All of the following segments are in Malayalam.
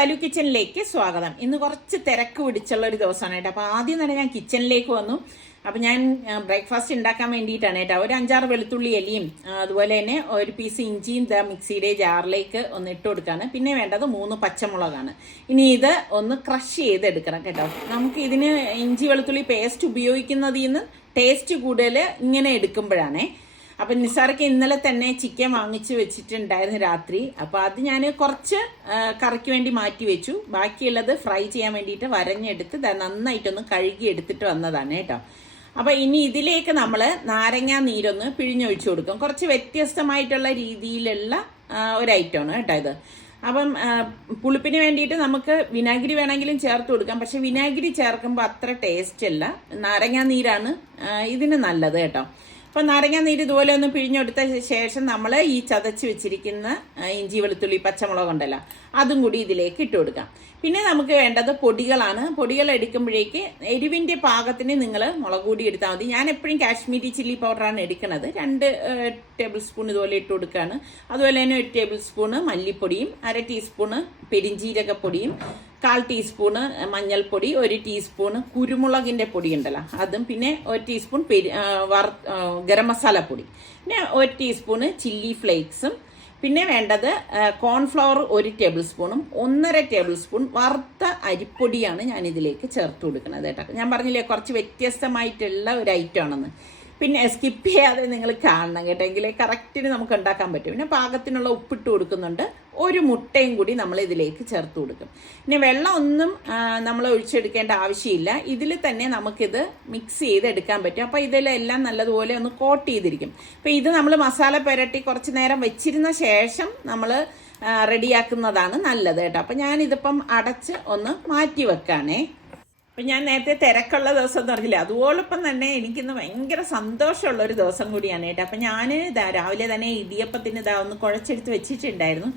സലു കിച്ചണിലേക്ക് സ്വാഗതം. ഇന്ന് കുറച്ച് തിരക്ക് പിടിച്ചുള്ള ഒരു ദിവസമാണ് കേട്ടോ. അപ്പോൾ ആദ്യം തന്നെ ഞാൻ കിച്ചണിലേക്ക് വന്നു. അപ്പോൾ ഞാൻ ബ്രേക്ക്ഫാസ്റ്റ് ഉണ്ടാക്കാൻ വേണ്ടിയിട്ടാണ് കേട്ടോ. ഒരു അഞ്ചാറ് വെളുത്തുള്ളി എലിയും അതുപോലെ തന്നെ ഒരു പീസ് ഇഞ്ചിയും ദ മിക്സിയുടെ ജാറിലേക്ക് ഒന്ന് ഇട്ട് കൊടുക്കാണ്. പിന്നെ വേണ്ടത് മൂന്ന് പച്ചമുളകാണ്. ഇനി ഇത് ഒന്ന് ക്രഷ് ചെയ്തെടുക്കണം കേട്ടോ. നമുക്ക് ഇതിന് ഇഞ്ചി വെളുത്തുള്ളി പേസ്റ്റ് ഉപയോഗിക്കുന്നതിൽ നിന്ന് ടേസ്റ്റ് കൂടുതൽ ഇങ്ങനെ എടുക്കുമ്പോഴാണേ അപ്പം നിസാർക്ക് ഇന്നലെ തന്നെ ചിക്കൻ വാങ്ങിച്ച് വെച്ചിട്ടുണ്ടായിരുന്നു രാത്രി. അപ്പോൾ അത് ഞാൻ കുറച്ച് കറിക്ക് വേണ്ടി മാറ്റി വെച്ചു. ബാക്കിയുള്ളത് ഫ്രൈ ചെയ്യാൻ വേണ്ടിയിട്ട് വരഞ്ഞെടുത്ത് നന്നായിട്ടൊന്ന് കഴുകി എടുത്തിട്ട് വന്നതാണ് കേട്ടോ. അപ്പോൾ ഇനി ഇതിലേക്ക് നമ്മൾ നാരങ്ങാ നീരൊന്ന് പിഴിഞ്ഞൊഴിച്ചു കൊടുക്കും. കുറച്ച് വ്യത്യസ്തമായിട്ടുള്ള രീതിയിലുള്ള ഒരു ഐറ്റമാണ് കേട്ടോ ഇത്. അപ്പം പുളിപ്പിന് വേണ്ടിയിട്ട് നമുക്ക് വിനാഗിരി വേണമെങ്കിലും ചേർത്ത് കൊടുക്കാം. പക്ഷെ വിനാഗിരി ചേർക്കുമ്പോൾ അത്ര ടേസ്റ്റ് അല്ല. നാരങ്ങാ നീരാണ് ഇതിന് നല്ലത് കേട്ടോ. അപ്പോൾ നാരങ്ങ നീര് ഇതുപോലെ ഒന്ന് പിഴിഞ്ഞെടുത്ത ശേഷം നമ്മൾ ഈ ചതച്ച് വെച്ചിരിക്കുന്ന ഇഞ്ചി വെളുത്തുള്ളി പച്ചമുളക് ഉണ്ടല്ലോ അതും കൂടി ഇതിലേക്ക് ഇട്ട് കൊടുക്കാം. പിന്നെ നമുക്ക് വേണ്ടത് പൊടികളാണ്. പൊടികൾ എടുക്കുമ്പോഴേക്ക് എരിവിന്റെ പാകത്തിന് നിങ്ങൾ മുളക് പൊടി എടുത്താൽ മതി. ഞാൻ എപ്പോഴും കാശ്മീരി ചില്ലി പൗഡറാണ് എടുക്കുന്നത്. രണ്ട് ടേബിൾ സ്പൂൺ ഇതുപോലെ ഇട്ട് കൊടുക്കുകയാണ്. അതുപോലെ തന്നെ ഒരു ടേബിൾ സ്പൂണ് മല്ലിപ്പൊടിയും അര ടീസ്പൂണ് പെരിഞ്ജീരകപ്പൊടിയും കാൽ ടീസ്പൂണ് മഞ്ഞൾപ്പൊടി ഒരു ടീസ്പൂണ് കുരുമുളകിന്റെ പൊടി ഉണ്ടല്ലോ അതും പിന്നെ ഒരു ടീസ്പൂൺ പെരി വറ ഗരം മസാല പൊടി പിന്നെ ഒരു ടീസ്പൂണ് ചില്ലി ഫ്ലേക്സും പിന്നെ വേണ്ടത് കോൺഫ്ലവർ ഒരു ടേബിൾ സ്പൂണും ഒന്നര ടേബിൾ സ്പൂൺ വറുത്ത അരിപ്പൊടിയാണ് ഞാൻ ഇതിലേക്ക് ചേർത്ത് കൊടുക്കുന്നത് കേട്ടോ. ഞാൻ പറഞ്ഞില്ലേ കുറച്ച് വ്യത്യസ്തമായിട്ടുള്ള ഒരു ഐറ്റം ആണെന്ന്. പിന്നെ സ്കിപ്പ് ചെയ്യാതെ നിങ്ങൾ കാണണം കേട്ടോ. എങ്കിലേ കറക്റ്റിന് നമുക്ക് ഉണ്ടാക്കാൻ പറ്റും. പിന്നെ പാകത്തിനുള്ള ഉപ്പിട്ട് കൊടുക്കുന്നുണ്ട്. ഒരു മുട്ടയും കൂടി നമ്മൾ ഇതിലേക്ക് ചേർത്ത് കൊടുക്കും. ഇനി വെള്ളം ഒന്നും നമ്മൾ ഒഴിച്ചെടുക്കേണ്ട ആവശ്യമില്ല. ഇതിൽ തന്നെ നമുക്കിത് മിക്സ് ചെയ്ത് എടുക്കാൻ പറ്റും. അപ്പോൾ ഇതിലെല്ലാം നല്ലതുപോലെ ഒന്ന് കോട്ട് ചെയ്തിരിക്കും. അപ്പോൾ ഇത് നമ്മൾ മസാല പുരട്ടി കുറച്ച് നേരം വെച്ചിരുന്ന ശേഷം നമ്മൾ റെഡിയാക്കുന്നതാണ് നല്ലത് കേട്ടോ. അപ്പം ഞാനിതിപ്പം അടച്ച് ഒന്ന് മാറ്റി വെക്കാനേ അപ്പം ഞാൻ നേരത്തെ തിരക്കുള്ള ദിവസം എന്ന് പറഞ്ഞില്ലേ അതുപോലൊപ്പം തന്നെ എനിക്കിന്ന് ഭയങ്കര സന്തോഷമുള്ള ഒരു ദിവസം കൂടിയാണ് കേട്ടോ. അപ്പം ഞാൻ രാവിലെ തന്നെ ഇടിയപ്പത്തിന് ഇതാ ഒന്ന് കുഴച്ചെടുത്ത് വെച്ചിട്ടുണ്ടായിരുന്നു.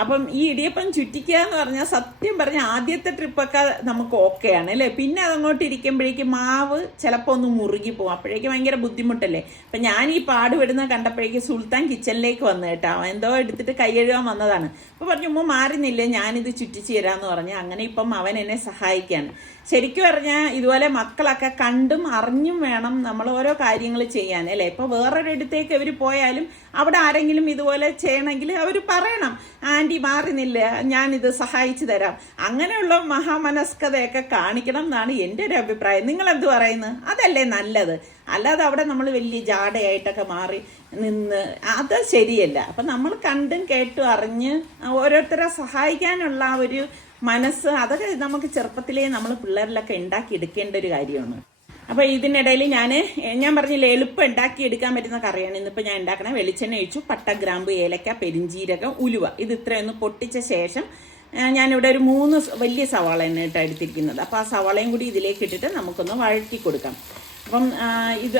അപ്പം ഈ ഇടിയപ്പം ചുറ്റിക്കുക എന്ന് പറഞ്ഞാൽ സത്യം പറഞ്ഞാൽ ആദ്യത്തെ ട്രിപ്പൊക്കെ നമുക്ക് ഓക്കെയാണ് അല്ലേ? പിന്നെ അതങ്ങോട്ട് ഇരിക്കുമ്പോഴേക്കും മാവ് ചിലപ്പോൾ ഒന്ന് മുറുകി പോകും അപ്പോഴേക്കും ഭയങ്കര ബുദ്ധിമുട്ടല്ലേ? അപ്പം ഞാൻ ഈ പാടുപെടുന്ന കണ്ടപ്പോഴേക്കും സുൽത്താൻ കിച്ചണിലേക്ക് വന്നു കേട്ടോ. എന്തോ എടുത്തിട്ട് കൈയഴുവാൻ വന്നതാണ്. അപ്പോൾ പറഞ്ഞു ഉമ്മ മാറുന്നില്ലേ? ഞാനിത് ചുറ്റിച്ച് തരാമെന്ന് പറഞ്ഞു. അങ്ങനെ ഇപ്പം അവൻ എന്നെ സഹായിക്കുകയാണ് ശരിക്കും പറഞ്ഞാൽ ഇതുപോലെ മക്കളൊക്കെ കണ്ടും അറിഞ്ഞും വേണം നമ്മൾ ഓരോ കാര്യങ്ങൾ ചെയ്യാൻ അല്ലേ? ഇപ്പോൾ വേറൊരിടത്തേക്ക് അവർ പോയാലും അവിടെ ആരെങ്കിലും ഇതുപോലെ ചെയ്യണമെങ്കിൽ അവർ പറയണം ആന്റി മാറുന്നില്ല ഞാനിത് സഹായിച്ചു തരാം. അങ്ങനെയുള്ള മഹാമനസ്കതയൊക്കെ കാണിക്കണം എന്നാണ് എന്റെ ഒരു അഭിപ്രായം. നിങ്ങൾ എന്ത് പറയുന്നത് അതല്ലേ നല്ലത്. അല്ലാതെ അവിടെ നമ്മൾ വലിയ ജാടയായിട്ടൊക്കെ മാറി നിന്ന് അത് ശരിയല്ല. അപ്പം നമ്മൾ കണ്ടും കേട്ടും അറിഞ്ഞ് ഓരോരുത്തരെ സഹായിക്കാനുള്ള ആ ഒരു മനസ്സ് അതൊക്കെ നമുക്ക് ചെറുപ്പത്തിലേ നമ്മൾ പിള്ളേരിലൊക്കെ ഉണ്ടാക്കി എടുക്കേണ്ട ഒരു കാര്യമാണ്. അപ്പൊ ഇതിനിടയിൽ ഞാൻ ഞാൻ പറഞ്ഞില്ല എളുപ്പം ഉണ്ടാക്കി എടുക്കാൻ പറ്റുന്ന കറിയാണ് ഇന്നിപ്പോൾ ഞാൻ ഉണ്ടാക്കണ. വെളിച്ചെണ്ണ ഒഴിച്ചു പട്ട ഗ്രാമ്പ് ഏലക്ക പെരിഞ്ചീരകം ഉലുവ. ഇത് ഇത്രയൊന്ന് പൊട്ടിച്ച ശേഷം ഞാനിവിടെ ഒരു മൂന്ന് വലിയ സവാള തന്നെ ഇട്ട് എടുത്തിരിക്കുന്നത്. അപ്പോൾ ആ സവാളയും കൂടി ഇതിലേക്ക് ഇട്ടിട്ട് നമുക്കൊന്ന് വഴറ്റി കൊടുക്കാം. അപ്പം ഇത്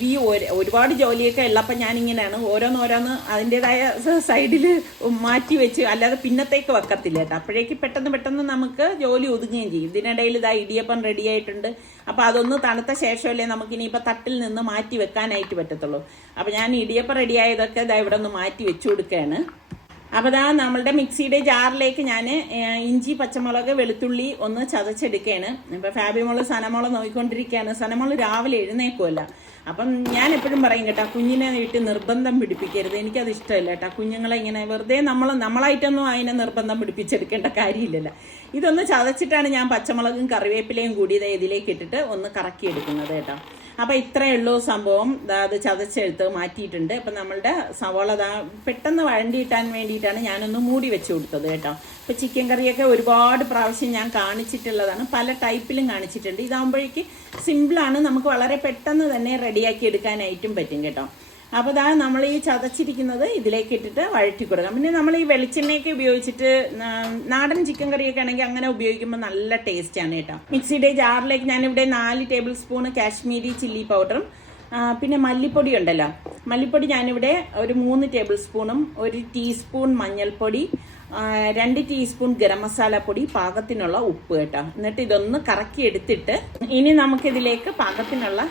ഈ ഒരു- ഒരുപാട് ജോലിയൊക്കെ ഉള്ളപ്പോൾ ഞാനിങ്ങനെയാണ്. ഓരോന്നോരോന്ന് അതിന്റെതായ സൈഡിൽ മാറ്റി വെച്ച് അല്ലാതെ പിന്നത്തേക്ക് വെക്കത്തില്ല അപ്പോഴേക്ക് പെട്ടെന്ന് പെട്ടെന്ന് നമുക്ക് ജോലി ഒതുങ്ങുകയും ചെയ്യും. ഇതിനിടയിൽ ഇതാ ഇടിയപ്പം റെഡി ആയിട്ടുണ്ട്. അപ്പോൾ അതൊന്ന് തണുത്ത ശേഷമല്ലേ നമുക്ക് ഇനിയിപ്പോൾ തട്ടിൽ നിന്ന് മാറ്റി വെക്കാനായിട്ട് പറ്റത്തുള്ളൂ. അപ്പോൾ ഞാൻ ഇടിയപ്പം റെഡി ആയതൊക്കെ ഇതാ ഇവിടെ ഒന്ന് മാറ്റി വെച്ചു കൊടുക്കുകയാണ്. അപ്പോൾ ഇതാ നമ്മളുടെ മിക്സിയുടെ ജാറിലേക്ക് ഞാൻ ഇഞ്ചി പച്ചമുളക് വെളുത്തുള്ളി ഒന്ന് ചതച്ചെടുക്കുകയാണ് ഇപ്പോൾ ഫാബിമോൾ സനമോൾ നോക്കിക്കൊണ്ടിരിക്കുകയാണ് സനമോൾ രാവിലെ എഴുന്നേക്കുമല്ല അപ്പം ഞാൻ എപ്പോഴും പറയും കേട്ടോ കുഞ്ഞിനെ വീട്ടിൽ നിർബന്ധം പിടിപ്പിക്കരുത്. എനിക്കത് ഇഷ്ടമല്ല കേട്ടോ. കുഞ്ഞുങ്ങളെ ഇങ്ങനെ വെറുതെ നമ്മൾ നമ്മളായിട്ടൊന്നും അതിനെ നിർബന്ധം പിടിപ്പിച്ചെടുക്കേണ്ട കാര്യമില്ലല്ലോ. ഇതൊന്ന് ചതച്ചിട്ടാണ് ഞാൻ പച്ചമുളകും കറിവേപ്പിലയും കൂടി ഇതിലേക്ക് ഇട്ടിട്ട് ഒന്ന് കറക്കി എടുക്കുന്നത് കേട്ടോ. അപ്പോൾ ഇത്രയേ ഉള്ളൂ സംഭവം. അത് ചതച്ചെടുത്ത് മാറ്റിയിട്ടുണ്ട്. അപ്പം നമ്മളുടെ സവോള പെട്ടെന്ന് വഴണ്ടി കിട്ടാൻ വേണ്ടിയിട്ടാണ് ഞാനൊന്ന് മൂടി വെച്ച് കൊടുത്തത് കേട്ടോ. അപ്പോൾ ചിക്കൻ കറിയൊക്കെ ഒരുപാട് പ്രാവശ്യം ഞാൻ കാണിച്ചിട്ടുള്ളതാണ്. പല ടൈപ്പിലും കാണിച്ചിട്ടുണ്ട്. ഇതാകുമ്പോഴേക്ക് സിമ്പിളാണ് നമുക്ക് വളരെ പെട്ടെന്ന് തന്നെ റെഡിയാക്കി എടുക്കാനായിട്ടും പറ്റും കേട്ടോ. അപ്പോൾ ദാ നമ്മൾ ഈ ചതച്ചിരിക്കുന്നത് ഇതിലേക്ക് ഇട്ടിട്ട് വഴറ്റി കൊടുക്കാം പിന്നെ നമ്മൾ ഈ വെളിച്ചെണ്ണയൊക്കെ ഉപയോഗിച്ചിട്ട് നാടൻ ചിക്കൻ കറിയൊക്കെ ആണെങ്കിൽ അങ്ങനെ ഉപയോഗിക്കുമ്പോൾ നല്ല ടേസ്റ്റാണ് കേട്ടോ. മിക്സിയുടെ ജാറിലേക്ക് ഞാനിവിടെ നാല് ടേബിൾ സ്പൂൺ കാശ്മീരി ചില്ലി പൗഡറും പിന്നെ മല്ലിപ്പൊടി ഉണ്ടല്ലോ. മല്ലിപ്പൊടി ഞാനിവിടെ ഒരു മൂന്ന് ടേബിൾ സ്പൂണും ഒരു ടീസ്പൂൺ മഞ്ഞൾപ്പൊടി രണ്ട് ടീസ്പൂൺ ഗരം മസാല പൊടി പാകത്തിനുള്ള ഉപ്പ് കേട്ടോ. എന്നിട്ട് ഇതൊന്ന് കറക്കി എടുത്തിട്ട് ഇനി നമുക്കിതിലേക്ക് പാകത്തിനുള്ള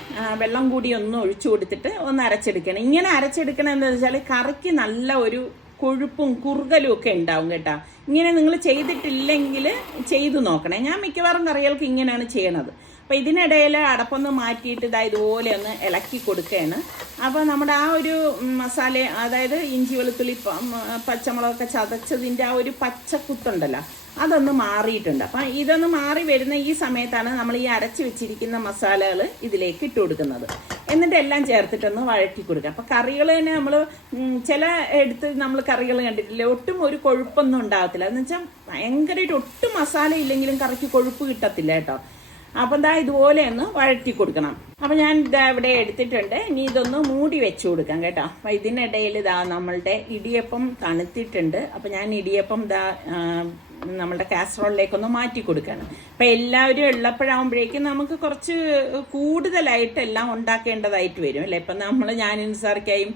വെള്ളം കൂടി ഒന്ന് ഒഴിച്ചു കൊടുത്തിട്ട് ഒന്ന് അരച്ചെടുക്കണം. ഇങ്ങനെ അരച്ചെടുക്കണം എന്ന് വെച്ചാൽ കറിക്ക് നല്ല ഒരു കൊഴുപ്പും കുറുകലും ഒക്കെ ഉണ്ടാവും കേട്ടോ. ഇങ്ങനെ നിങ്ങൾ ചെയ്തിട്ടില്ലെങ്കിൽ ചെയ്തു നോക്കണേ. ഞാൻ മിക്കവാറും കറികൾക്ക് ഇങ്ങനെയാണ് ചെയ്യണത്. അപ്പോൾ ഇതിനിടയിൽ അടപ്പൊന്ന് മാറ്റിയിട്ട് ഇതാ ഇതുപോലെ ഒന്ന് ഇളക്കി കൊടുക്കുകയാണ്. അപ്പോൾ നമ്മുടെ ആ ഒരു മസാല അതായത് ഇഞ്ചി വെളുത്തുള്ളി പച്ചമുളകൊക്കെ ചതച്ചതിന്റെ ആ ഒരു പച്ചക്കുത്തുണ്ടല്ലോ അതൊന്ന് മാറിയിട്ടുണ്ട്. അപ്പം ഇതൊന്ന് മാറി വരുന്ന ഈ സമയത്താണ് നമ്മൾ ഈ അരച്ച് വെച്ചിരിക്കുന്ന മസാലകൾ ഇതിലേക്ക് ഇട്ട് കൊടുക്കുന്നത്. എന്നിട്ട് എല്ലാം ചേർത്തിട്ടൊന്ന് വഴറ്റി കൊടുക്കുക. അപ്പം കറികൾ തന്നെ നമ്മൾ ചില എടുത്ത് നമ്മൾ കറികൾ കണ്ടിട്ടില്ലേ ഒട്ടും ഒരു കൊഴുപ്പൊന്നും ഉണ്ടാകത്തില്ല. എന്ന് വെച്ചാൽ ഭയങ്കരമായിട്ട് ഒട്ടും മസാല ഇല്ലെങ്കിലും കറിക്ക് കൊഴുപ്പ് കിട്ടത്തില്ല കേട്ടോ. അപ്പം ദാ ഇതുപോലെ ഒന്ന് വഴറ്റി കൊടുക്കണം. അപ്പം ഞാൻ ഇതാ ഇവിടെ എടുത്തിട്ടുണ്ട്. ഇനി ഇതൊന്ന് മൂടി വെച്ചു കൊടുക്കാം കേട്ടോ. അപ്പം ഇതിനിടയിൽ ഇതാ നമ്മളുടെ ഇടിയപ്പം തണുത്തിട്ടുണ്ട്. അപ്പം ഞാൻ ഇടിയപ്പം ഇതാ നമ്മളുടെ കാസറോളിലേക്കൊന്ന് മാറ്റി കൊടുക്കണം. അപ്പം എല്ലാവരും ഉള്ളപ്പോഴാകുമ്പോഴേക്കും നമുക്ക് കുറച്ച് കൂടുതലായിട്ടെല്ലാം ഉണ്ടാക്കേണ്ടതായിട്ട് വരും അല്ലേ? ഇപ്പം നമ്മൾ ഞാൻ സാർക്കായും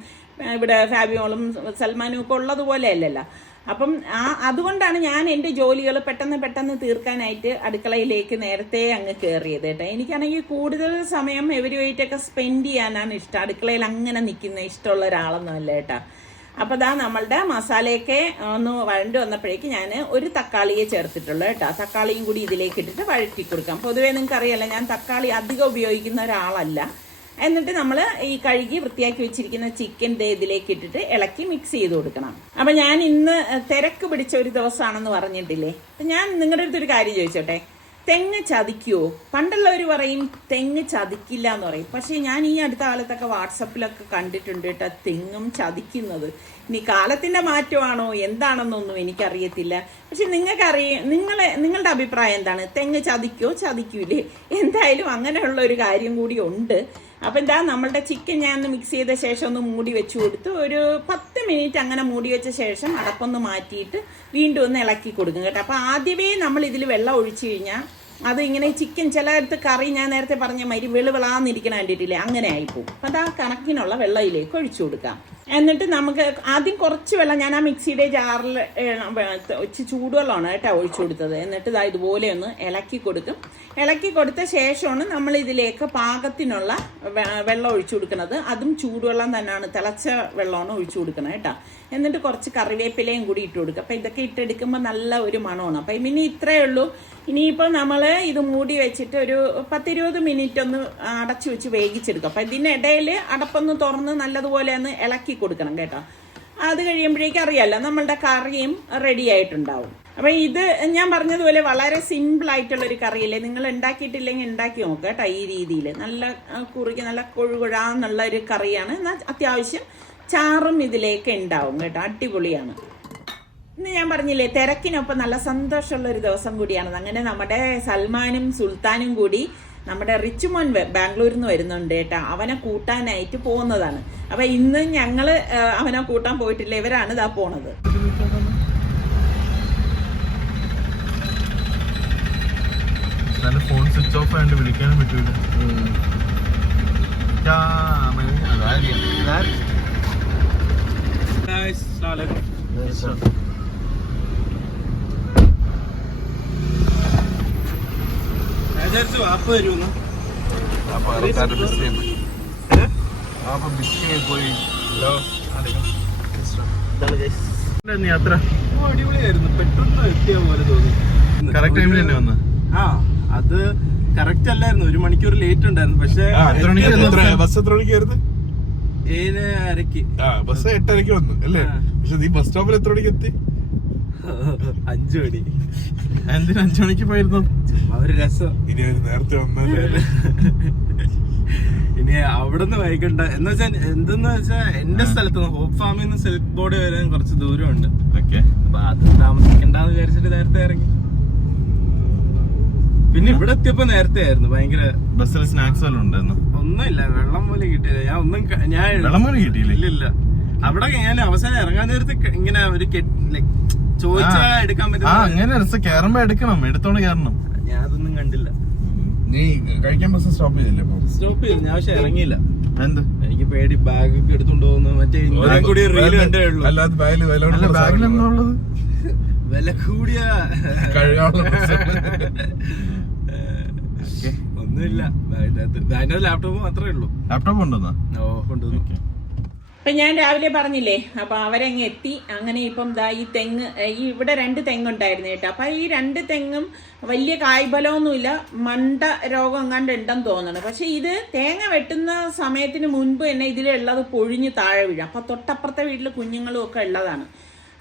ഇവിടെ ഫാബിയോളും സൽമാനും ഒക്കെ ഉള്ളതുപോലെ അല്ലല്ലോ. അപ്പം ആ അതുകൊണ്ടാണ് ഞാൻ എന്റെ ജോലികൾ പെട്ടെന്ന് പെട്ടെന്ന് തീർക്കാനായിട്ട് അടുക്കളയിലേക്ക് നേരത്തെ അങ്ങ് കയറിയത് കേട്ടോ. എനിക്കാണെങ്കിൽ കൂടുതൽ സമയം ഇവരുമായിട്ടൊക്കെ സ്പെൻഡ് ചെയ്യാനാണ് ഇഷ്ടം. അടുക്കളയിൽ അങ്ങനെ നിൽക്കുന്ന ഇഷ്ടമുള്ള ഒരാളൊന്നുമല്ല കേട്ടോ. അപ്പോൾ ദാ നമ്മളുടെ മസാലയൊക്കെ ഒന്ന് വഴണ്ട് വന്നപ്പോഴേക്ക് ഞാൻ ഒരു തക്കാളിയെ ചേർത്തിട്ടുള്ളൂ കേട്ടോ. തക്കാളിയും കൂടി ഇതിലേക്ക് ഇട്ടിട്ട് വഴറ്റി കൊടുക്കാം. പൊതുവേ നിങ്ങൾക്ക് അറിയാലോ ഞാൻ തക്കാളി അധികം ഉപയോഗിക്കുന്ന ഒരാളല്ല. എന്നിട്ട് നമ്മൾ ഈ കഴുകി വൃത്തിയാക്കി വെച്ചിരിക്കുന്ന ചിക്കൻ ദേ ഇതിലേക്ക് ഇട്ടിട്ട് ഇളക്കി മിക്സ് ചെയ്ത് കൊടുക്കണം. അപ്പം ഞാൻ ഇന്ന് തിരക്ക് പിടിച്ച ഒരു ദിവസമാണെന്ന് പറഞ്ഞിട്ടില്ലേ? ഞാൻ നിങ്ങളുടെ അടുത്തൊരു കാര്യം ചോദിച്ചോട്ടെ? തെങ്ങ് ചതിക്കുവോ? പണ്ടുള്ളവർ പറയും തെങ്ങ് ചതിക്കില്ല എന്ന് പറയും. പക്ഷേ ഞാൻ ഈ അടുത്ത കാലത്തൊക്കെ വാട്സപ്പിലൊക്കെ കണ്ടിട്ടുണ്ട് കേട്ടോ തെങ്ങും ചതിക്കുന്നത്. ഇനി കാലത്തിന്റെ മാറ്റമാണോ? എന്താണെന്നൊന്നും എനിക്കറിയത്തില്ല. പക്ഷെ നിങ്ങൾക്ക് അറിയ നിങ്ങളെ നിങ്ങളുടെ അഭിപ്രായം എന്താണ്? തെങ്ങ് ചതിക്കോ? ചതിക്കൂലേ? എന്തായാലും അങ്ങനെയുള്ള ഒരു കാര്യം കൂടി ഉണ്ട്. അപ്പം എന്താ നമ്മളുടെ ചിക്കൻ ഞാൻ ഒന്ന് മിക്സ് ചെയ്ത ശേഷം ഒന്ന് മൂടി വെച്ച് കൊടുത്ത് ഒരു പത്ത് മിനിറ്റ് അങ്ങനെ മൂടി വെച്ച ശേഷം അടപ്പൊന്ന് മാറ്റിയിട്ട് വീണ്ടും ഒന്ന് ഇളക്കി കൊടുക്കും കേട്ടോ. അപ്പോൾ ആദ്യമേ നമ്മൾ ഇതിൽ വെള്ളം ഒഴിച്ചു കഴിഞ്ഞാൽ അത് ഇങ്ങനെ ചിക്കൻ ചിലയിടത്ത് കറി ഞാൻ നേരത്തെ പറഞ്ഞ മാതിരി വെളുവിളാന്നിരിക്കണ കണ്ടിട്ടില്ലേ അങ്ങനെ ആയിപ്പോവും. അപ്പം അത് ആ കണക്കിനുള്ള വെള്ളയിലേക്ക് ഒഴിച്ചു കൊടുക്കാം. എന്നിട്ട് നമുക്ക് ആദ്യം കുറച്ച് വെള്ളം ഞാൻ ആ മിക്സിയുടെ ജാറിൽ വെച്ച് ചൂടുവെള്ളമാണ് കേട്ടോ ഒഴിച്ചു കൊടുത്തത്. എന്നിട്ട് ഇതാ ഇതുപോലെ ഒന്ന് ഇളക്കി കൊടുക്കും. ഇളക്കി കൊടുത്ത ശേഷമാണ് നമ്മൾ ഇതിലേക്ക് പാകത്തിനുള്ള വെള്ളം ഒഴിച്ചു കൊടുക്കുന്നത്. അതും ചൂടുവെള്ളം തന്നെയാണ്. തിളച്ച വെള്ളമാണ് ഒഴിച്ചു കൊടുക്കുന്നത് കേട്ടോ. എന്നിട്ട് കുറച്ച് കറിവേപ്പിലയും കൂടി ഇട്ട് കൊടുക്കുക. അപ്പം ഇതൊക്കെ ഇട്ടെടുക്കുമ്പോൾ നല്ല ഒരു മണമാണ്. അപ്പം ഇനി ഇത്രയേ ഉള്ളൂ. ഇനിയിപ്പോൾ നമ്മൾ ഇത് മൂടി വെച്ചിട്ട് ഒരു പത്തിരുപത് മിനിറ്റ് ഒന്ന് അടച്ചു വെച്ച് വേവിച്ചെടുക്കും. അപ്പം ഇതിനിടയിൽ അടപ്പൊന്ന് തുറന്ന് നല്ലതുപോലെ ഒന്ന് ഇളക്കി കൊടുക്കണം കേട്ടോ. അത് കഴിയുമ്പോഴേക്കും അറിയാമല്ലോ നമ്മളുടെ കറിയും റെഡി ആയിട്ടുണ്ടാവും. അപ്പം ഇത് ഞാൻ പറഞ്ഞതുപോലെ വളരെ സിമ്പിൾ ആയിട്ടുള്ള ഒരു കറിയല്ലേ. നിങ്ങൾ ഉണ്ടാക്കിയിട്ടില്ലെങ്കിൽ ഉണ്ടാക്കി നോക്കുക കേട്ടോ ഈ രീതിയിൽ നല്ല കുറുകി നല്ല കൊഴുകുഴാന്നുള്ള ഒരു കറിയാണ്. എന്നാൽ അത്യാവശ്യം ചാറും ഇതിലേക്ക് ഉണ്ടാവും കേട്ടോ. അടിപൊളിയാണ്. ഇന്ന് ഞാൻ പറഞ്ഞില്ലേ തിരക്കിനൊപ്പം നല്ല സന്തോഷമുള്ള ഒരു ദിവസം കൂടിയാണ്. അങ്ങനെ നമ്മുടെ സൽമാനും സുൽത്താനും കൂടി നമ്മുടെ റിച്ചുമോൻ ബാംഗ്ലൂരിൽ നിന്ന് വരുന്നുണ്ട് കേട്ടോ. അവനെ കൂട്ടാനായിട്ട് പോകുന്നതാണ്. അപ്പൊ ഇന്ന് ഞങ്ങൾ അവനെ കൂട്ടാൻ പോയിട്ടില്ല. ഇവരാണ് ഇതാ പോണത്. നല്ല ഫോൺ സ്വിച്ച് ഓഫ് ആയിട്ട് വിളിക്കാനും പറ്റൂല യാ, മതി. അതാരി. അതാരി. ആയി പോയി. എന്തായിരുന്നു യാത്ര. അടിപൊളിയായിരുന്നു. പെട്ടെന്ന് എത്തിയ പോലെ തോന്നി. കറക്റ്റ് ടൈമിൽ തന്നെ വന്ന. ആ അത് കറക്റ്റ് അല്ലായിരുന്നു. ഒരു മണിക്കൂർ ലേറ്റ് ഉണ്ടായിരുന്നു. പക്ഷേ ബസ് എത്ര മണിക്കായിരുന്നു? ഏഴ് അരക്ക് ആ ബസ് എട്ടരക്ക് വന്നു അല്ലേ? പക്ഷെ നീ ബസ് സ്റ്റോപ്പിൽ എത്ര മണിക്ക് എത്തി? അഞ്ചു മണി. എന്തിനു അഞ്ചു മണിക്ക് പോയിരുന്നു? അവർ രസം. ഇനി അവർ നേരത്തെ വന്നല്ലേ ഇനി അവിടുന്ന് വൈകണ്ട എന്ന് വെച്ചാൽ എന്തെന്ന് വെച്ചാ എന്റെ സ്ഥലത്ത് നിന്ന് ഹോപ്പ് ഫാമിൽ നിന്ന് സിൽക്ക് ബോർഡ് വരാൻ കുറച്ച് ദൂരമുണ്ട്. ഓക്കെ. അപ്പൊ അത് താമസിക്കണ്ടെന്ന് വിചാരിച്ചിട്ട് നേരത്തെ ഇറങ്ങി. പിന്നെ ഇവിടെ എത്തിയപ്പോ നേരത്തെ ആയിരുന്നു ഭയങ്കര ബസ്സിൽ സ്നാക്സ് എല്ലാം ഉണ്ടായിരുന്നു? ഒന്നുമില്ല വെള്ളം പോലും കിട്ടിയില്ല. ഞാൻ ഒന്നും ഞാൻ വെള്ളം പോലും കിട്ടിയില്ല. ഇല്ല ഇല്ല അവിടെ ഞാൻ അവസാനം ഇറങ്ങാൻ നേരത്ത് ഇങ്ങനെ ഒരു ചോദിച്ചാ. എടുക്കാൻ ആ അങ്ങനെ കേറുമ്പോ എടുക്കണം. എടുത്തോണ്ട് കയറണം ഞാൻ അതൊന്നും കണ്ടില്ല. നീ കഴിക്കാൻ ബസ് സ്റ്റോപ്പ് ചെയ്തില്ലേ സ്റ്റോപ്പ് ചെയ്തു. ഞാൻ പക്ഷെ ഇറങ്ങിയില്ല. എന്ത്? എനിക്ക് പേടി. ബാഗ് ഒക്കെ എടുത്തോണ്ട് പോകുന്നു. മറ്റേ ഇന്നലെ കൂടി റീൽ കണ്ടേ ഉള്ളൂ. അല്ലാതെ ബാഗിൽ വില ഉള്ളത് വില കൂടിയ കഴുകാനുള്ള ഒന്നുമില്ല. അതിനകത്ത് ലാപ്ടോപ്പ് മാത്രമേ ഉള്ളൂ. ലാപ്ടോപ്പ് ഓ കൊണ്ടുവന്നു. അപ്പം ഞാൻ രാവിലെ പറഞ്ഞില്ലേ അപ്പോൾ അവരങ്ങ് എത്തി അങ്ങനെ ഇപ്പം ദാ ഈ തെങ്ങ് ഈ ഇവിടെ രണ്ട് തെങ്ങുണ്ടായിരുന്നു കേട്ടോ. അപ്പം ഈ രണ്ട് തെങ്ങും വലിയ കായ്ബലമൊന്നുമില്ല മണ്ട രോഗം എങ്ങാണ്ട് ഉണ്ടെന്ന് തോന്നണം പക്ഷെ ഇത് തേങ്ങ വെട്ടുന്ന സമയത്തിന് മുൻപ് തന്നെ ഇതിലുള്ളത് പൊഴിഞ്ഞ് താഴെ വീഴും. അപ്പം തൊട്ടപ്പുറത്തെ വീട്ടിൽ കുഞ്ഞുങ്ങളും ഒക്കെ ഉള്ളതാണ്.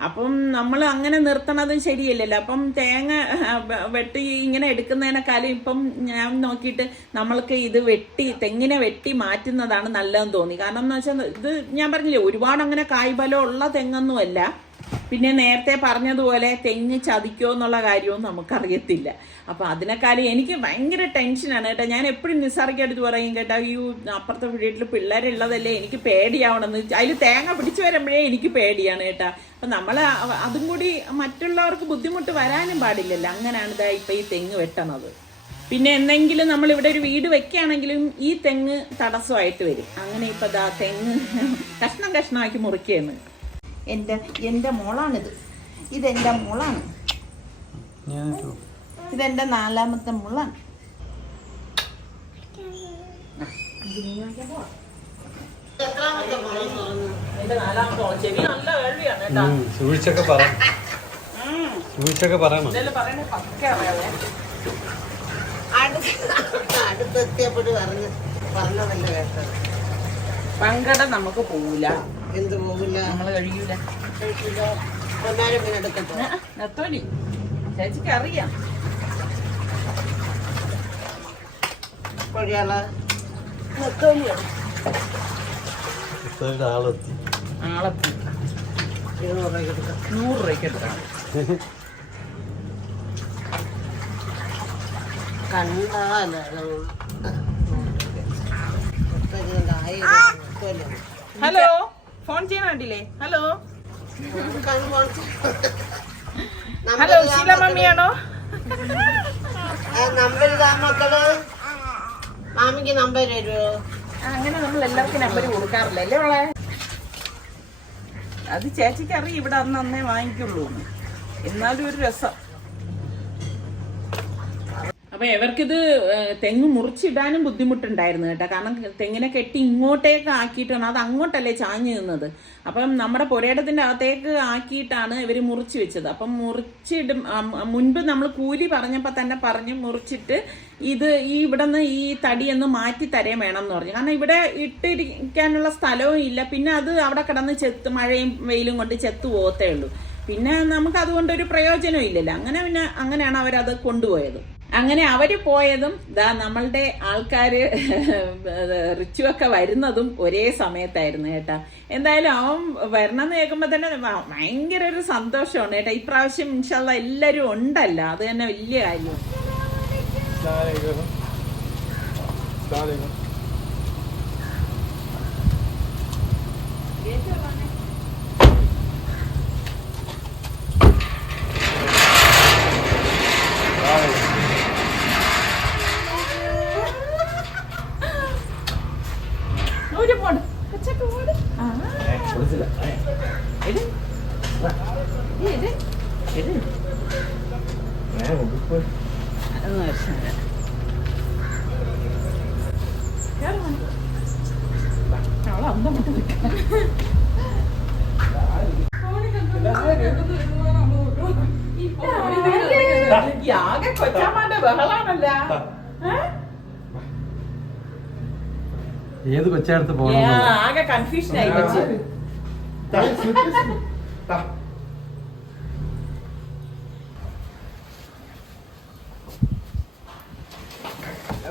അപ്പം നമ്മൾ അങ്ങനെ നിർത്തണതും ശരിയല്ലല്ലോ. അപ്പം തേങ്ങ വെട്ടി ഇങ്ങനെ എടുക്കുന്നതിനേക്കാളും ഇപ്പം ഞാൻ നോക്കിയിട്ട് നമ്മൾക്ക് ഇത് വെട്ടി തെങ്ങിനെ വെട്ടി മാറ്റുന്നതാണ് നല്ലതെന്ന് തോന്നി. കാരണം എന്ന് വെച്ചാൽ ഇത് ഞാൻ പറഞ്ഞില്ലേ ഒരുപാട് അങ്ങനെ കായ്ബലം ഉള്ള തെങ്ങൊന്നുമല്ല. പിന്നെ നേരത്തെ പറഞ്ഞതുപോലെ തെങ്ങ് ചതിക്കോ എന്നുള്ള കാര്യവും നമുക്കറിയത്തില്ല. അപ്പൊ അതിനേക്കാളും എനിക്ക് ഭയങ്കര ടെൻഷനാണ് കേട്ടോ. ഞാൻ എപ്പോഴും നിസ്സാറിക്കായിട്ട് പറയും കേട്ടോ ഈ അപ്പുറത്തെ വീട്ടിൽ പിള്ളേരുള്ളതല്ലേ എനിക്ക് പേടിയാവണമെന്ന്. അതിൽ തേങ്ങ പിടിച്ചു വരുമ്പോഴേ എനിക്ക് പേടിയാണ് കേട്ടോ. അപ്പൊ നമ്മൾ അതും കൂടി മറ്റുള്ളവർക്ക് ബുദ്ധിമുട്ട് വരാനും പാടില്ലല്ലോ. അങ്ങനെയാണ് ഇതാ ഇപ്പൊ ഈ തെങ്ങ് വെട്ടണത്. പിന്നെ എന്തെങ്കിലും നമ്മൾ ഇവിടെ ഒരു വീട് വെക്കുകയാണെങ്കിലും ഈ തെങ്ങ് തടസ്സമായിട്ട് വരും. അങ്ങനെ ഇപ്പൊ ദാ തെങ്ങ് കഷ്ണം കഷ്ണമാക്കി മുറിക്കുകയാണ്. എന്റെ എന്റെ മോളാണിത്. ഇതെന്റെ മോളാണ്. ഇതെന്റെ നാലാമത്തെ മോളാണ്. സൂക്ഷിച്ചൊക്കെ പറ. സൂക്ഷിച്ചൊക്കെ പറയണം. അടുത്തെത്തിയപ്പോഴും പറഞ്ഞു പറഞ്ഞതല്ലേ കേട്ടത്. പങ്കടം നമുക്ക് പോവില്ല എന്ത് പോകില്ല നമ്മൾ കഴിയൂല. പൊന്നാരം പിന്നെ എടുക്കട്ടെ. നെത്തോലി. ചേച്ചിക്ക് അറിയാം. കൊഴിയാൾ. നെത്തോലിയാണ് ആളെത്തി. ആളെത്തി. ഇരുന്നൂറ് രൂപയ്ക്ക് എടുക്കാം. നൂറ് രൂപയ്ക്ക് കണ്ടാലോ ഹലോ? ഫോൺ ചെയ്യാൻ വേണ്ടിയില്ലേ? ഹലോ? ഹലോ ശീല മമ്മിയാണോ നമ്പർ ഇതാ മക്കൾ. മാമിക്ക് നമ്പർ തരുമോ അങ്ങനെ നമ്മൾ എല്ലാവർക്കും നമ്പർ കൊടുക്കാറില്ല അല്ലേ അത് ചേച്ചിക്ക് അറിയാം ഇവിടെ അന്ന് അന്നേ വാങ്ങിക്കുള്ളൂ എന്നാലും ഒരു രസം. അപ്പൊ ഇവർക്കിത് തെങ്ങ് മുറിച്ചിടാനും ബുദ്ധിമുട്ടുണ്ടായിരുന്നു കേട്ടോ. കാരണം തെങ്ങിനെ കെട്ടി ഇങ്ങോട്ടേക്ക് ആക്കിയിട്ടാണ് അത് അങ്ങോട്ടല്ലേ ചാഞ്ഞു നിന്നത്. അപ്പം നമ്മുടെ പുരേടത്തിന്റെ അകത്തേക്ക് ആക്കിയിട്ടാണ് ഇവർ മുറിച്ച് വെച്ചത്. അപ്പം മുറിച്ചിടും മുൻപ് നമ്മൾ കൂലി പറഞ്ഞപ്പോൾ തന്നെ പറഞ്ഞു മുറിച്ചിട്ട് ഇത് ഈ ഇവിടെ നിന്ന് ഈ തടിയൊന്ന് മാറ്റി തരേം വേണം എന്ന് പറഞ്ഞു. കാരണം ഇവിടെ ഇട്ടിരിക്കാനുള്ള സ്ഥലവും ഇല്ല. പിന്നെ അത് അവിടെ കിടന്ന് ചെത്ത് മഴയും വെയിലും കൊണ്ട് ചെത്ത് പോകത്തേ ഉള്ളൂ. പിന്നെ നമുക്ക് അതുകൊണ്ടൊരു പ്രയോജനം ഇല്ലല്ലോ. അങ്ങനെ പിന്നെ അങ്ങനെയാണ് അവരത് കൊണ്ടുപോയത്. അങ്ങനെ അവർ പോയതും ദാ നമ്മളുടെ ആൾക്കാര് റിച്ചുവൊക്കെ വരുന്നതും ഒരേ സമയത്തായിരുന്നു കേട്ടാ. എന്തായാലും അവൻ വരണമെന്ന് കേൾക്കുമ്പോ തന്നെ ഭയങ്കര ഒരു സന്തോഷമാണ് കേട്ടാ. ഇപ്രാവശ്യം ഇൻഷാല്ല എല്ലാരും ഉണ്ടല്ലോ അത് തന്നെ വലിയ കാര്യം ഒരു പോട് കൊച്ചൊക്കെ പോട് ആ എട്. ഈ എട്. എട്. അതൊന്ന് വർഷം കേറ് മോനെ. വാ, അവളെ അന്തം വിട്ട് നിൽക്കാം. ഈ ആകെ കൊച്ചാമാന്റെ ബഹളാണല്ല കൊച്ചടുത്ത് ആകെ കൺഫ്യൂഷൻ ആയി കൊച്ചു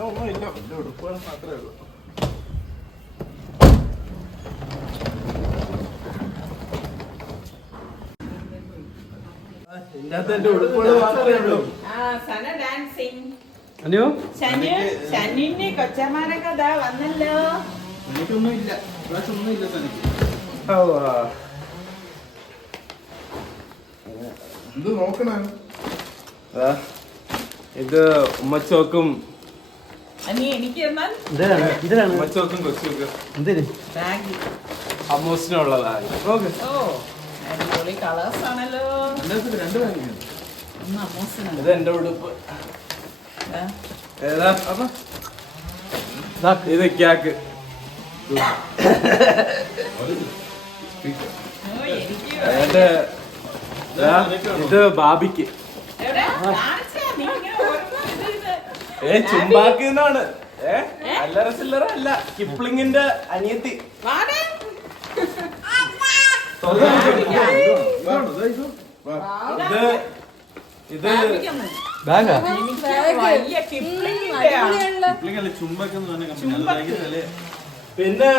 ഒന്നുമില്ല എന്റെ ഉടുപ്പുകൾ മാത്രമേ ഉള്ളൂ. എന്റെ ഉടുപ്പുകൾ മാത്രമേ ഉള്ളൂ. ആ സന ഡാൻസിങ് അനിയോ ശനു ശനുവിന്റെ കൊച്ചമാരൊക്കെ വന്നല്ലോ. എനിക്കൊന്നും ഇല്ല ഇപ്രാവശ്യം ഒന്നും ഇല്ല തനിക്ക് എന്ത് നോക്കണേ? ഇത് ഉമ്മച്ചോക്കും അനി എനിക്ക് എന്നാൽ എന്തിനാണ് എന്തിനാണ് മച്ചോക്കും കൊച്ചൊക്കെ എന്തിന്? ബാഗ്. അമ്മൂസിനുള്ളതാണ് ഓക്കെ. ഓ അടിപൊളി കളേഴ്സ് ആണല്ലോ. രണ്ട് ഒന്ന് ഇത് എന്റെ ഉടുപ്പ്. ഏതാ? അപ്പൊ? ഇത് ക്യാക്ക് എന്റെ ഇത് ബാബിക്ക്. ഏ ചുമ്പാക്കുന്നാണ് ഏ അല്ലറ ചില്ലറ അല്ല കിപ്ലിങ്ങിന്റെ അനിയത്തി. ഇത് ഇത്. ബാഗാ കിപ്ലിങ്ങിന്റെയാ. പിന്നെ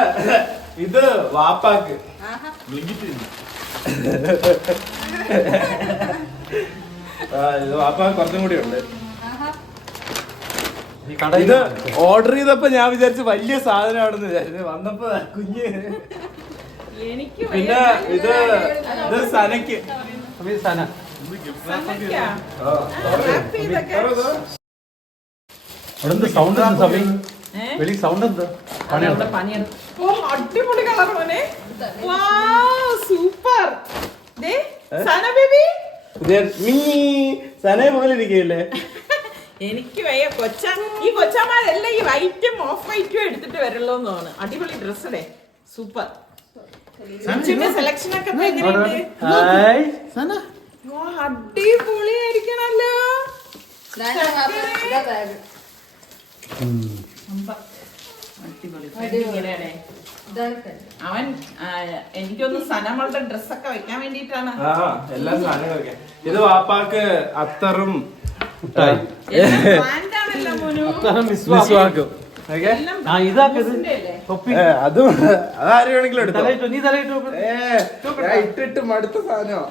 ഇത് വാപ്പാക്ക്. വാപ്പാക്ക് കുറച്ചും കൂടി ഉണ്ട്. ഇത് ഓർഡർ ചെയ്തപ്പോ ഞാൻ വിചാരിച്ചു വലിയ സാധനമാണെന്ന് വിചാരിച്ചു. വന്നപ്പോ കുഞ്ഞ്. എനിക്ക് പിന്നെ ഇത് ഇത് സനക്ക് സന. അവിടെ സൗണ്ട് എന്ത് സമീ സൗണ്ട് എന്ത്? ഓ, അടിപൊളി കളർ മോനെ. സൂപ്പർ. സന ബേബി. പുതിയ മീ സനയെ പോലെ ഇരിക്കുകയല്ലേ? എനിക്ക് വയ്യ കൊച്ച ഈ കൊച്ചമാരെല്ലാം ഈ വൈറ്റും ഓഫ് വൈറ്റും എടുത്തിട്ട് വരല്ലോ എന്ന് തോന്നുന്നു. അടിപൊളി ഡ്രസ് അല്ലേ? സൂപ്പർ. സെലക്ഷൻ ഒക്കെ അടിപൊളിയായിരിക്കണല്ലോ. അടിപൊളി. ഇങ്ങനെയാണേ. അവൻ എനിക്കൊന്ന് സനമളുടെ ഡ്രസ്സൊക്കെ വെക്കാൻ വേണ്ടിട്ടാണ് ആ എല്ലാ സാധനങ്ങളൊക്കെ ഇത് വാപ്പാക്ക് അത്തറും മുട്ടായി? തൊപ്പി. അതും അതാരും വേണമെങ്കിലും എടുത്തോ. ഏ ഞാൻ ഇട്ടിട്ട് മടുത്ത സാധനമാ.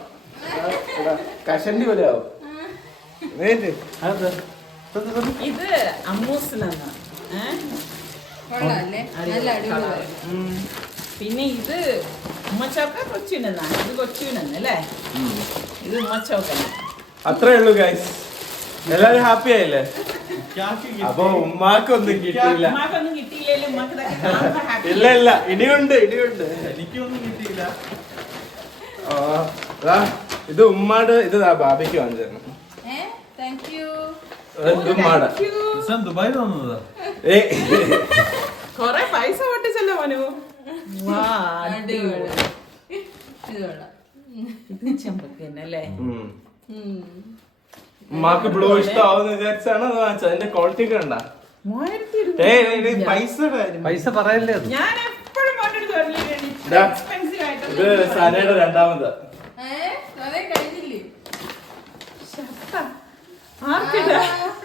കഷണ്ടി പോലെ ആവും വേറ്റ്. ഇത് അമ്മൂസിനാണ്. പിന്നെ ഇത് ഉമ്മച്ചോക്ക കൊച്ചുവിനാണ് ഇത് കൊച്ചുവിനാണ് അല്ലേ? ഇത് ഉമ്മച്ചോക്കൻ അത്രേ ഉള്ളൂ ഗൈസ് എല്ലാരും ഹാപ്പി ആയില്ലേ? അപ്പൊ ഉമ്മാക്കൊന്നും കിട്ടിയില്ല. ഉമ്മാക്കൊന്നും കിട്ടിയില്ലേലും ഉമ്മക്ക് ഇതൊക്കെ കാണുമ്പോ happy ഇല്ല ഇല്ല. ഇനിയുണ്ട് ഇനിയുണ്ട് എനിക്കൊന്നും കിട്ടിയില്ല. ഇത് ഉമ്മാട് ഇത് ദാ ബാബയ്ക്ക് വാങ്ങിച്ചു തരണം ഇത് ഉമ്മാടെ ദുബായിൽ വന്നതാ? ഏ കൊറേ പൈസ പൊട്ടിച്ചല്ലോ മനു. വാ ഇത് ചെമ്പക്ക് തന്നെ അല്ലേ ഉം. ഉമ്മാക്ക് ബ്ലൂ ഇഷ്ടമാവുന്ന വിചാരിച്ചാണ് അത് വാങ്ങിച്ചത്. അതിന്റെ ക്വാളിറ്റി ഒക്കെ ഉണ്ടാ മൂവായിരത്തി ഇരുന്നൂറ് ഏയ്, ഏയ്, പൈസയുടെ കാര്യം. പൈസ പറയല്ലേ അത്? ഞാൻ എപ്പോഴും അടുത്ത് ഇതാ, ഇത് സനയുടെ രണ്ടാമത്.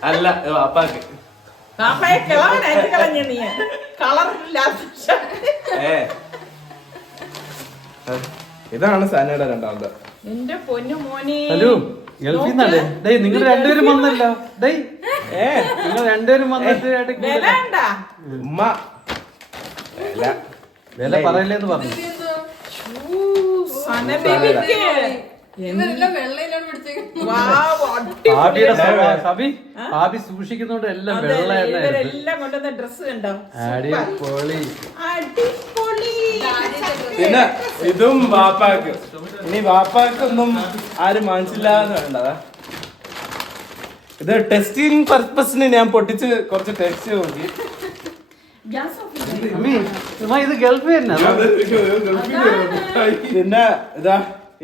അല്ല ഇത് വാപ്പാക്ക്. പാപ്പയെ കിളവനായിട്ട് കളഞ്ഞ നീ. കളറില്ലാത്ത ഷർട്ട്. ഇതാണ് സാനയുടെ രണ്ടാമത്. എന്റെ പൊന്നു മോനെ. ഹലോ ഗൾഫിൽ ഡേയ് നിങ്ങൾ രണ്ടുപേരും വന്നല്ലോ. ഡേ ഏ. നിങ്ങൾ രണ്ടുപേരും വന്നിട്ട് ഉമ്മ. വില. വില. പറയല്ലേന്ന് പറഞ്ഞു. സനബേബിക്ക് സബി ഭാബി സൂക്ഷിക്കുന്നോണ്ട് എല്ലാം വെള്ള എല്ലാം കൊണ്ടുവന്ന ഡ്രസ് കണ്ടോ? അടിപൊളി. അടിപൊളി. പിന്നെ ഇതും വാപ്പാക്ക്. ഇനി വാപ്പാക്കൊന്നും ആരും മനസ്സിലാന്ന് വേണ്ടതാ ഇത് ടെസ്റ്റിംഗ് പർപ്പസിന് ഞാൻ പൊട്ടിച്ച് കുറച്ച് ടെസ്റ്റ് നോക്കി. ഗ്യാസ് ഓഫ് അമ്മി ഉമ്മ ഇത് ഗൾഫ് തന്നെ പിന്നെ ഇതാ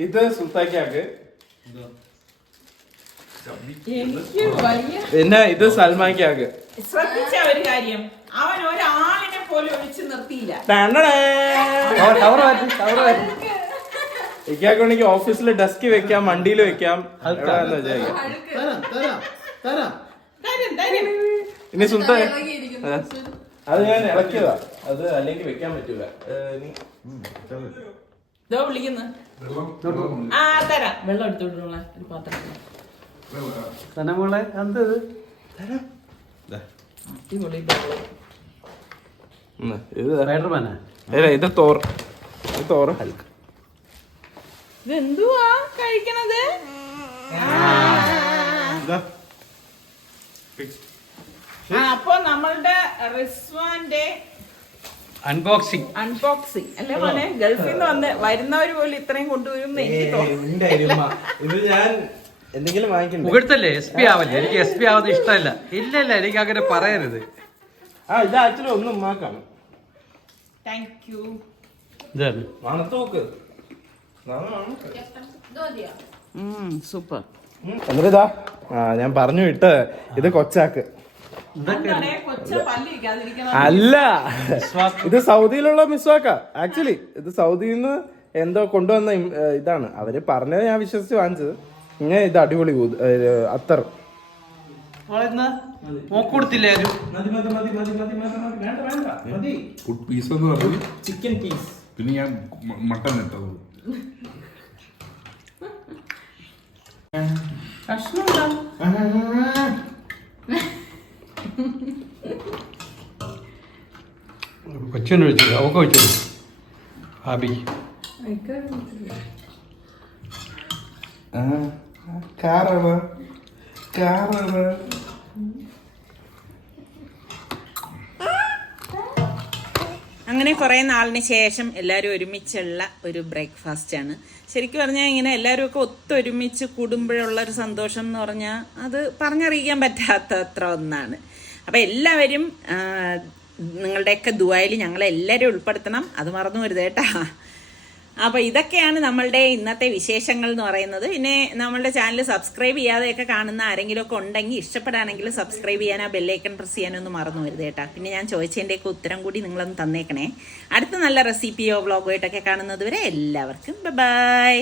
ഇത് സുൽത്താക്കാക്ക്. പിന്നെ ഇത് സൽമാക്കാക്ക്. ശ്രദ്ധിച്ച ഒരു കാര്യം. അവൻ ഒരാളിനെ പോലും ഒഴിച്ചു നിർത്തിയില്ല. ഇക്കാണെങ്കിൽ ഓഫീസിൽ ഡെസ്ക് വെക്കാം വണ്ടിയിൽ വെക്കാം. എവിടെയാന്ന് വിചാരിക്കാം. ഇനി സുൽത്താൻ അതെ. ഞാൻ ഇളക്കിയതാ. അത് അല്ലെങ്കിൽ വെക്കാൻ പറ്റൂല. ഇനി ഇതോ വിളിക്കുന്നു. ആ തരാം. വെള്ളം എടുത്തോളെ ഒരു പാത്രത്തിൽ സനമോളെ എന്ത് ഇത്? അടിപൊളി സ്പൈഡർമാനാ ഇത് തോർ ഇത് തോറ്. ഹൽക്ക് ഇതെന്തുവാ കഴിക്കണത്? ആ അപ്പൊ നമ്മളുടെ റിസ്വാന്റെ അൺബോക്സിംഗ് അൺബോക്സിംഗ് അല്ലേ മോനെ? ഗൾഫിൽ നിന്ന് വന്ന് വരുന്നവര് പോലും ഇത്രയും കൊണ്ടുവരും എന്ന് എനിക്ക് തോന്നുന്നു. ഇത് ഞാൻ എന്തെങ്കിലും വാങ്ങിക്കണ്ടേ? മുകഴ്ത്തല്ലേ എസ് പി ആവല്ലേ? എനിക്ക് എസ് പി ആവുന്ന ഇഷ്ടമല്ല. ഇല്ല ഇല്ല എനിക്ക് അങ്ങനെ പറയരുത്. ആ ഇത് ആക്ച്വലി ഒന്നും ഉമ്മാക്കാണ്. താങ്ക് യു ഇതാണ് സൂപ്പർ എന്നിട്ടാ ആ ഞാൻ പറഞ്ഞു വിട്ട് ഇത് കൊച്ചാക്ക്. അല്ല. ഇത് സൗദിയിലുള്ള മിസ്വാക്ക. ആക്ച്വലി ഇത് സൗദിയിൽ നിന്ന് എന്തോ കൊണ്ടുവന്ന ഇതാണ്. അവർ പറഞ്ഞത് ഞാൻ വിശ്വസിച്ച് വാങ്ങിച്ചത്. ഇങ്ങനെ ഇത് അടിപൊളി അത്തർ പീസ് എന്ന് പറഞ്ഞു. ചിക്കൻ പീസ് പിന്നെ ഞാൻ മട്ടൻ ഇട്ടത്. കൊച്ചിനെ വിളിച്ചു അവക്ക് കാറാണ് കാറാണ് അങ്ങനെ കുറേ നാളിന് ശേഷം എല്ലാവരും ഒരുമിച്ചുള്ള ഒരു ബ്രേക്ക്ഫാസ്റ്റ് ആണ്. ശരിക്കും പറഞ്ഞാൽ ഇങ്ങനെ എല്ലാവരും ഒക്കെ ഒത്തൊരുമിച്ച് കൂടുമ്പോഴുള്ള ഒരു സന്തോഷം എന്ന് പറഞ്ഞാൽ അത് പറഞ്ഞറിയിക്കാൻ പറ്റാത്ത അത്ര ഒന്നാണ്. അപ്പം എല്ലാവരും നിങ്ങളുടെയൊക്കെ ദുബായിൽ ഞങ്ങളെല്ലാവരും ഉൾപ്പെടുത്തണം. അത് മറന്നു വരുത് കേട്ടാ. അപ്പോൾ ഇതൊക്കെയാണ് നമ്മളുടെ ഇന്നത്തെ വിശേഷങ്ങൾ എന്ന് പറയുന്നത്. പിന്നെ നമ്മളുടെ ചാനൽ സബ്സ്ക്രൈബ് ചെയ്യാതെയൊക്കെ കാണുന്ന ആരെങ്കിലും ഒക്കെ ഉണ്ടെങ്കിൽ ഇഷ്ടപ്പെടുകയാണെങ്കിൽ സബ്സ്ക്രൈബ് ചെയ്യാൻ ആ ബെല്ലൈക്കൺ പ്രസ് ചെയ്യാനൊന്നും മറന്നു വരുത് കേട്ടാ. പിന്നെ ഞാൻ ചോദിച്ചതിന്റെയൊക്കെ ഉത്തരം കൂടി നിങ്ങളൊന്ന് തന്നേക്കണേ. അടുത്ത നല്ല റെസിപ്പിയോ വ്ളോഗോ ആയിട്ടൊക്കെ കാണുന്നത് വരെ എല്ലാവർക്കും ബൈ